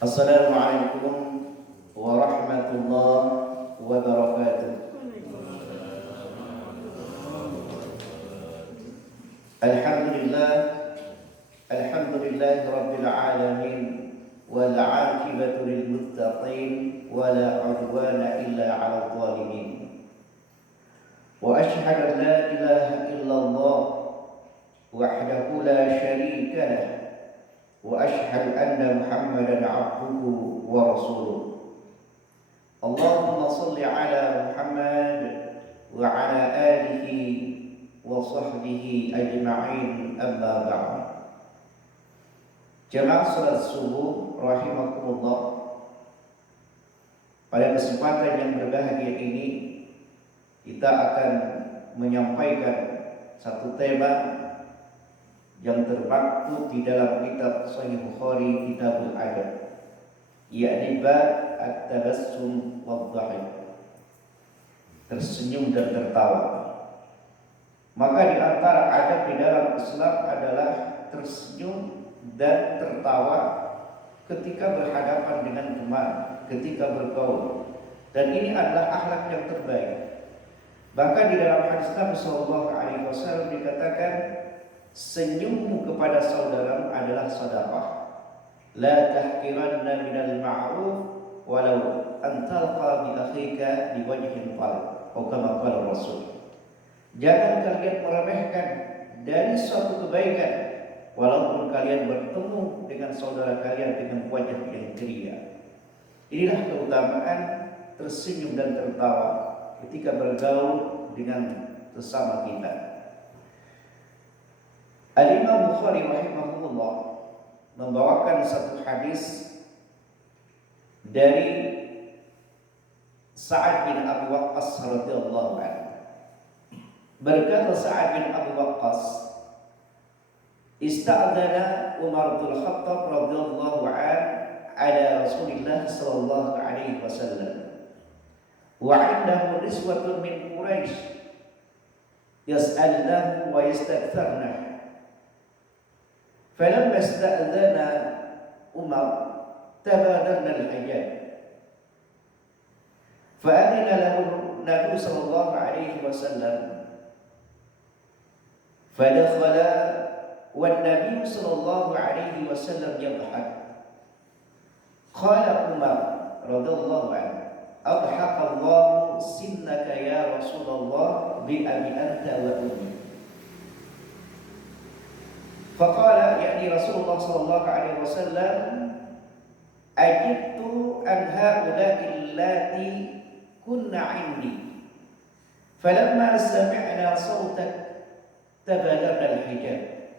Assalamualaikum warahmatullahi wabarakatuh. Alhamdulillah, alhamdulillahi rabbil alamin, wal 'aqibatu lil muttaqin, wala 'udwana illa 'alal zalimin. Wa asyhadu an la ilaha illallah wahdahu la syarika lah, wa asyhadu anna Muhammadan 'abduhu wa rasuluh. Allahumma shalli ala Muhammad wa ala alihi wa sahbihi ajma'in, amma ba'd. Jamaah salat subuh rahimakumullah. Pada kesempatan yang berbahagia ini kita akan menyampaikan satu tema yang termaktub di dalam kitab Sahih Bukhari, Kitabul Adab, yakni bab at-tabassum wad-dhahik, tersenyum dan tertawa. Maka di antara adab di dalam Islam adalah tersenyum dan tertawa ketika berhadapan dengan teman, ketika bergaul. Dan ini adalah akhlak yang terbaik. Bahkan di dalam hadis Nabi sallallahu alaihi wasallam dikatakan, senyummu kepada saudaramu adalah sedekah. La tahqiranna minal ma'ruf walau an talqa bi akhika bi wajhin talib, atau kama qala Rasul. Jangan kalian meremehkan dari suatu kebaikan walaupun kalian bertemu dengan saudara kalian dengan wajah yang ceria. Inilah keutamaan tersenyum dan tertawa ketika bergaul dengan sesama kita. Al-Imam Bukhari rahimahullah membawakan satu hadis dari Sa'ad bin Abi Waqqas radhiyallahu anhu. Berkata Sa'ad bin Abi Waqqas, ista'dzana Umar bin Khattab radhiyallahu anhu ala Rasulillah sallallahu alaihi wasallam wa 'indahu niswatun min Quraisy yas'alnahu wa yastaktharna. Falamma ista'dzana Umar tabadarna al-hajat fa'adina lahu Nabi sallallahu alaihi wasallam fadakhala wan Nabi sallallahu alaihi wasallam yadhhak. Qala Umar radhiyallahu anhu, adhaka Allah sinnaka ya Rasulullah bi abi anta wa ummi. Faqala, yakni Rasulullah sallallahu alaihi wasallam, ajibtu an haula'i allati kunna 'indi falamma sami'na sawtak tabadarna al-hijab.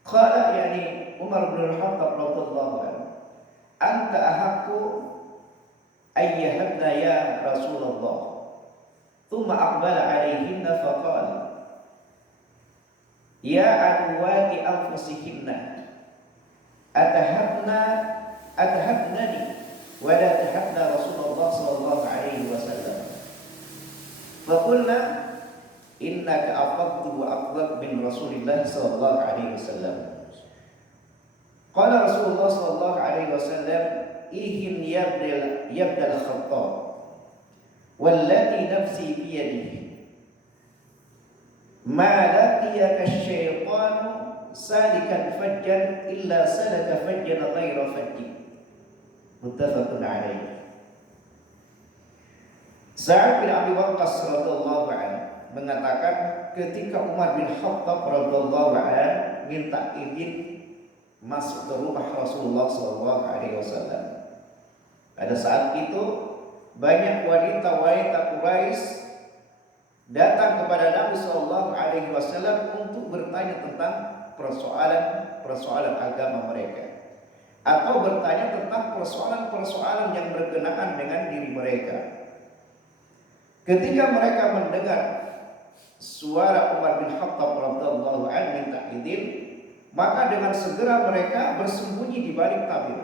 Qala, yani Umar bin Khattab radhiyallahu anhu, anta ahaqqu ayyahabna ya Rasulullah. Thumma aqbala alayhinna faqala, ya aduwati anfusihinna atahabnani wa la tahabna Rasulullah sallallahu alaihi wasallam. Faqulna innaka afaddu wa aqwat min Rasulillah sallallahu alaihi wasallam. Qala Rasulullah sallallahu alaihi wasallam, ihim yabdal Khattab wallati nafsi biyadihi ma laqiyaka asy-syaitanu salikan fajjan illa salaka fajjan ghayra fajji. Muttafaqun alaihi. Sa'ad bin Abi Waqqas radhiyallahu anhu mengatakan, ketika Umar bin Khattab radhiyallahu anhu minta izin masuk ke rumah Rasulullah sallallahu alaihi wasallam. Pada saat itu banyak wanita-wanita Quraisy datang kepada Nabi sallallahu alaihi wasallam untuk bertanya tentang persoalan agama mereka, atau bertanya tentang persoalan yang berkenaan dengan diri mereka. Ketika mereka mendengar suara Umar bin Khattab radhiyallahu anhu minta izin, maka dengan segera mereka bersembunyi di balik tabir.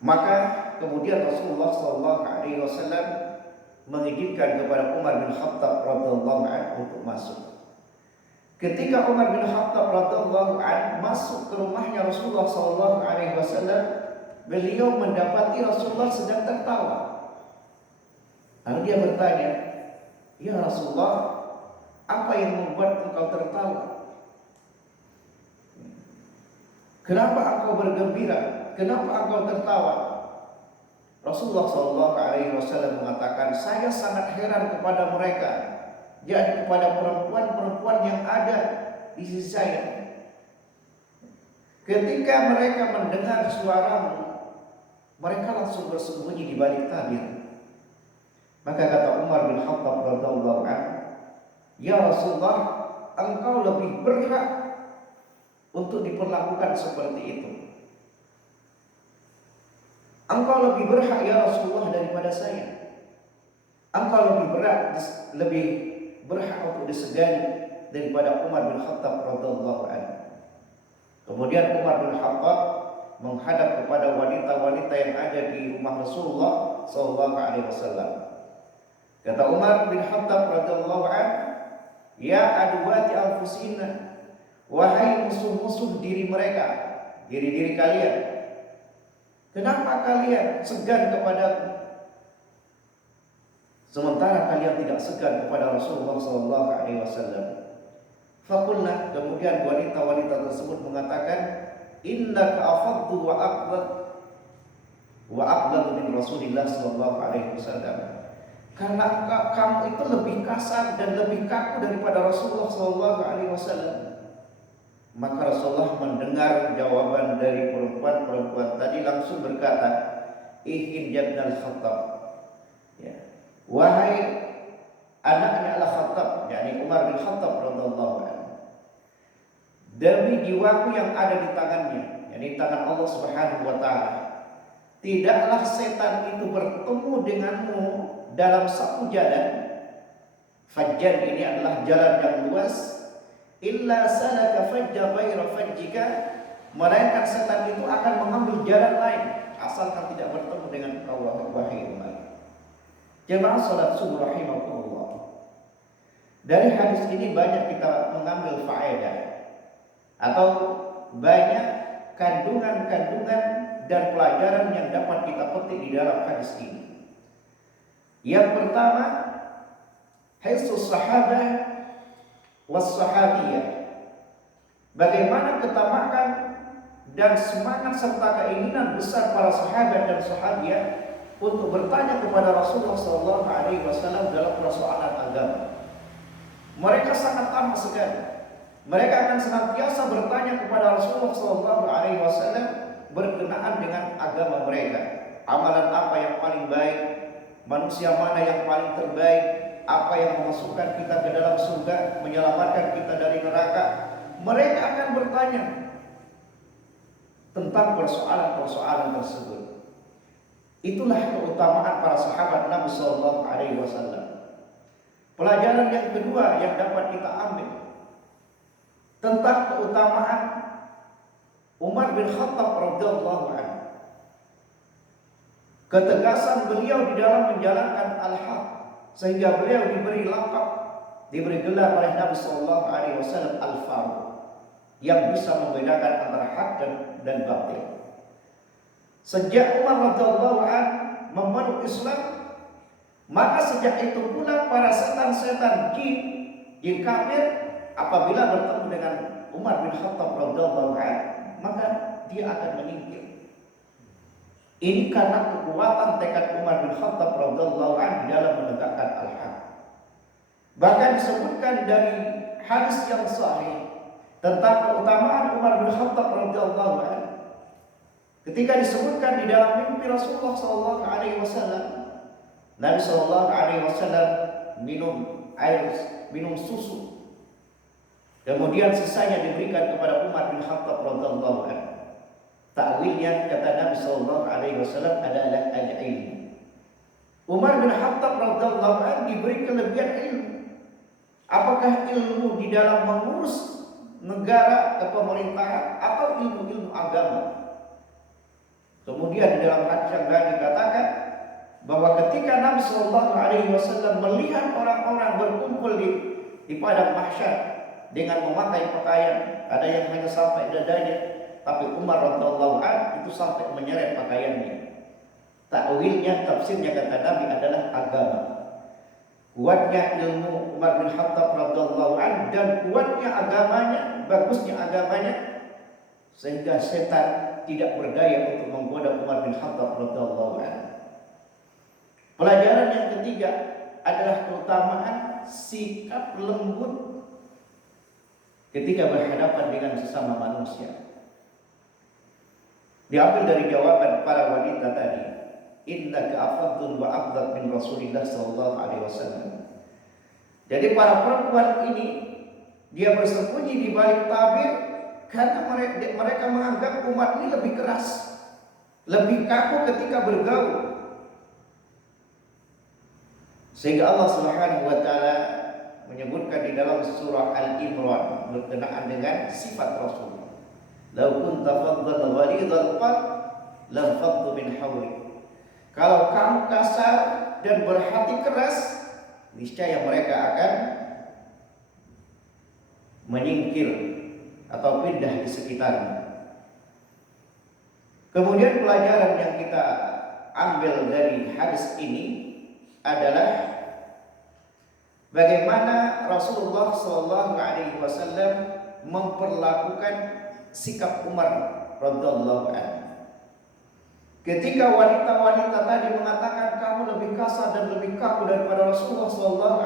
Maka kemudian Rasulullah sallallahu alaihi wasallam mengizinkan kepada Umar bin Khattab radhiyallahu anhu untuk masuk. Ketika Umar bin Khattab radhiyallahu anhu masuk ke rumahnya Rasulullah sallallahu alaihi wasallam, beliau mendapati Rasulullah sedang tertawa. Lalu dia bertanya, "Ya Rasulullah, apa yang membuat engkau tertawa? Kenapa engkau bergembira? Kenapa engkau tertawa?" Rasulullah sallallahu alaihi wasallam mengatakan, "Saya sangat heran kepada mereka, jadi kepada perempuan-perempuan yang ada di sisi saya. Ketika mereka mendengar suaramu, mereka langsung bersembunyi di balik tabir." Maka kata Umar bin Khattab radhiyallahu anhu, "Ya Rasulullah, engkau lebih berhak untuk diperlakukan seperti itu. Engkau lebih berhak ya Rasulullah daripada saya. Engkau lebih berhak untuk disegani daripada Umar bin Khattab radhiyallahu anhu." Kemudian Umar bin Khattab menghadap kepada wanita-wanita yang ada di rumah Rasulullah sallallahu alaihi wasallam. Kata Umar bin Khattab radhiyallahu anhu, "Ya adwati anfusina, wahai musuh-musuh diri mereka, diri-diri kalian, kenapa kalian segan kepadaku sementara kalian tidak segan kepada Rasulullah sallallahu alaihi wasallam?" Faqulna, kemudian wanita-wanita tersebut mengatakan, "Innaka afaddu wa aqlad min Rasulillah sallallahu alaihi wasallam." Karena kamu itu lebih kasar dan lebih kaku daripada Rasulullah sallallahu alaihi wasallam. Maka Rasulullah mendengar jawaban dari perempuan-perempuan tadi, langsung berkata, "Ihim jabnal Khattab." Ya. Wahai anaknya Al-Khattab, yakni Umar bin Khattab radhiyallahu anhu, demi jiwaku yang ada di tangannya, yakni tangan Allah Subhanahu wa taala, tidaklah setan itu bertemu denganmu dalam satu jalan. Fajjan ini adalah jalan yang luas. Illa salaka fajja ghaira fajjika, melainkan setan itu akan mengambil jalan lain asalkan tidak bertemu dengan Allah. Wahai Umar. Jemaah salat subuh rahimakumullah. Dari hadis ini banyak kita mengambil faedah atau banyak kandungan-kandungan dan pelajaran yang dapat kita petik di dalam hadis ini. Yang pertama, hisus sahabah was sahabiyah. Bagaimana ketamakan dan semangat serta keinginan besar para sahabat dan sahabiyah untuk bertanya kepada Rasulullah sallallahu alaihi wasallam dalam persoalan agama. Mereka sangat tamak sekali. Mereka akan senantiasa bertanya kepada Rasulullah sallallahu alaihi wasallam berkenaan dengan agama mereka. Amalan apa yang paling baik? Manusia mana yang paling terbaik? Apa yang memasukkan kita ke dalam surga, menyelamatkan kita dari neraka? Mereka akan bertanya tentang persoalan-persoalan tersebut. Itulah keutamaan para sahabat Nabi sallallahu alaihi wasallam. Pelajaran yang kedua yang dapat kita ambil tentang keutamaan Umar bin Khattab radhiyallahu anhu. Ketegasan beliau di dalam menjalankan al-haq, sehingga beliau diberi lakab, diberi gelar oleh Nabi sallallahu alaihi wasallam al-Faruq, yang bisa membedakan antara hak dan batil. Sejak Umar radhiyallahu anhu memeluk Islam, maka sejak itu pula para setan-setan jin kafir apabila bertemu dengan Umar bin Khattab radhiyallahu anhu, maka dia akan menyingkir. Ini karena kekuatan tekad Umar bin Khattab radhiyallahu anhu dalam menegakkan al-haq. Bahkan disebutkan dari hadis yang sahih tentang keutamaan Umar bin Khattab radhiyallahu anhu. Ketika disebutkan di dalam mimpi Rasulullah sallallahu alaihi wasallam, Nabi sallallahu alaihi wasallam minum susu. Kemudian sisanya diberikan kepada Umar bin Khattab radhiyallahu anhu. Ta'wilnya kata Nabi sallallahu alaihi wasallam adalah al-ilm. Umar bin Khattab radhiyallahu anhu diberi kelebihan ilmu. Apakah ilmu di dalam mengurus negara atau pemerintahan atau ilmu-ilmu agama? Kemudian di dalam hadis yang lain dikatakan bahwa ketika Nabi sallallahu alaihi wasallam melihat orang-orang berkumpul di padang mahsyar, dengan memakai pakaian, ada yang hanya sampai dadanya, tapi Umar radhiyallahu anhu itu sampai menyeret pakaiannya. Takwilnya, tafsirnya kata Nabi adalah agama. Kuatnya ilmu Umar bin Khattab radhiyallahu anhu dan kuatnya agamanya, bagusnya agamanya, sehingga setan tidak berdaya untuk menggoda Umar bin Khattab radhiyallahu anhu. Pelajaran yang ketiga adalah keutamaan sikap lembut ketika berhadapan dengan sesama manusia. Diambil dari jawaban para wanita tadi, innaka afadun wa afdal min Rasulillah sallallahu alaihi wasallam. Jadi para perempuan ini dia bersembunyi di balik tabir karena mereka menganggap umat ini lebih keras, lebih kaku ketika bergaul. Sehingga Allah Subhanahu wa taala menyebutkan di dalam surah Al-Imran berkenaan dengan sifat Rasul. Lau kunta faddan ghalidhal qalb lam faddu min hawlik. Kalau kamu kasar dan berhati keras, niscaya mereka akan menyingkir atau pindah di sekitarnya. Kemudian pelajaran yang kita ambil dari hadis ini adalah bagaimana Rasulullah SAW memperlakukan sikap Umar radhiyallahu anhu. Ketika wanita-wanita tadi mengatakan kamu lebih kasar dan lebih kaku daripada Rasulullah SAW,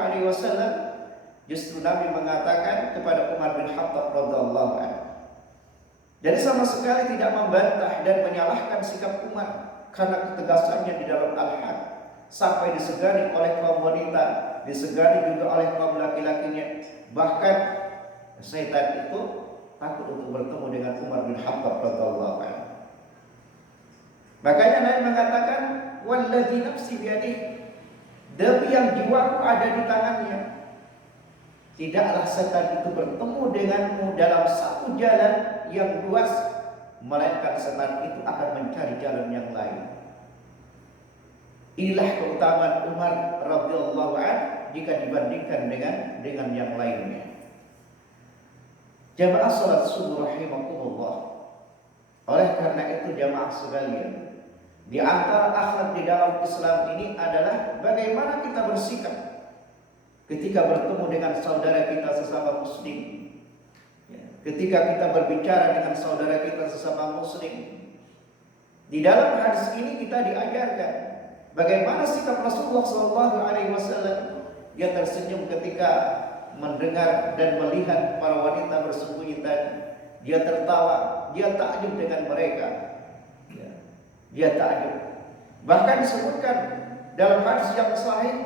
justru Nabi mengatakan kepada Umar bin Khattab radhiyallahu anhu. Jadi sama sekali tidak membantah dan menyalahkan sikap Umar karena ketegasannya di dalam al-haq. Sampai disegani oleh kaum wanita, disegani juga oleh kaum laki-lakinya. Bahkan setan itu takut untuk bertemu dengan Umar bin Khattab radhiyallahu anhu. Makanya Nabi mengatakan, "Wallazi nafsi biyadihi," demi yang jiwaku ada di tangannya, tidaklah setan itu bertemu denganmu dalam satu jalan yang luas, melainkan setan itu akan mencari jalan yang lain. Inilah keutamaan Umar radhiyallahu anhu jika dibandingkan dengan yang lainnya. Jamaah salat subuh rahimakumullah. Oleh karena itu jamaah sekalian, di antara akhlak di dalam Islam ini adalah bagaimana kita bersikap ketika bertemu dengan saudara kita sesama muslim. Ketika kita berbicara dengan saudara kita sesama muslim. Di dalam hadis ini kita diajarkan bagaimana sikap Rasulullah SAW. Dia tersenyum ketika mendengar dan melihat para wanita bersembunyi tadi. Dia tertawa, dia takjub dengan mereka. Dia takjub. Bahkan disebutkan dalam hadis yang sahih,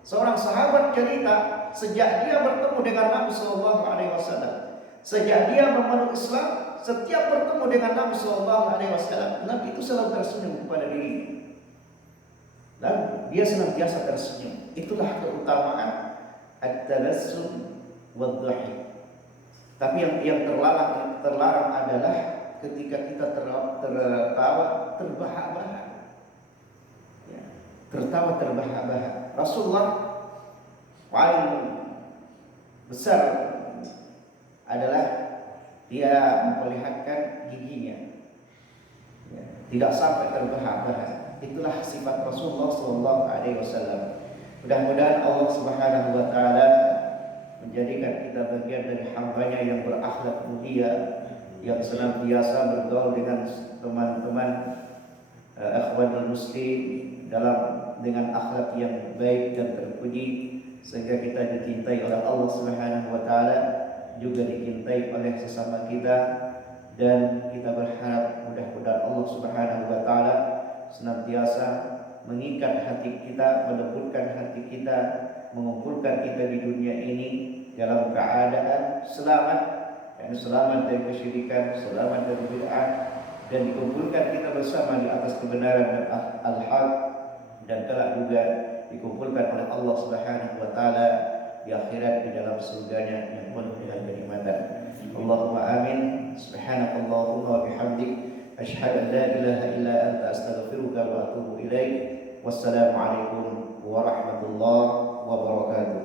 seorang sahabat cerita sejak dia bertemu dengan Nabi SAW, sejak dia memeluk Islam, setiap bertemu dengan Nabi SAW, Nabi itu selalu tersenyum kepada dirinya. Dan dia senantiasa tersenyum. Itulah keutamaan at-tabassum wad-dhahik. Tapi yang terlarang adalah ketika kita tertawa terbahak-bahak. Ya, tertawa terbahak-bahak. Rasulullah paling besar adalah dia memperlihatkan giginya. Ya, tidak sampai terbahak-bahak. Itulah sifat Rasulullah SAW. Mudah-mudahan Allah Subhanahu wa taala menjadikan kita bagian dari hamba-Nya yang berakhlak mulia, yang senantiasa bergaul dengan teman-teman akhwanul muslim dengan akhlak yang baik dan terpuji, sehingga kita dicintai oleh Allah Subhanahu wa taala, juga dicintai oleh sesama kita, dan kita berharap mudah-mudahan Allah Subhanahu wa taala senantiasa mengikat hati kita, melembutkan hati kita, mengumpulkan kita di dunia ini dalam keadaan selamat, selamat dari kesyirikan, selamat dari bid'ah, dan dikumpulkan kita bersama di atas kebenaran dan al-haq, dan kelak juga dikumpulkan oleh Allah Subhanahu wa taala di akhirat di dalam surganya yang penuh dengan kenikmatan. Allahumma amin. Subhanakallahumma wa bihamdik, asyhadu an la ilaha illa anta, astaghfiruka wa atubu ilaik. Wassalamualaikum warahmatullahi wabarakatuh.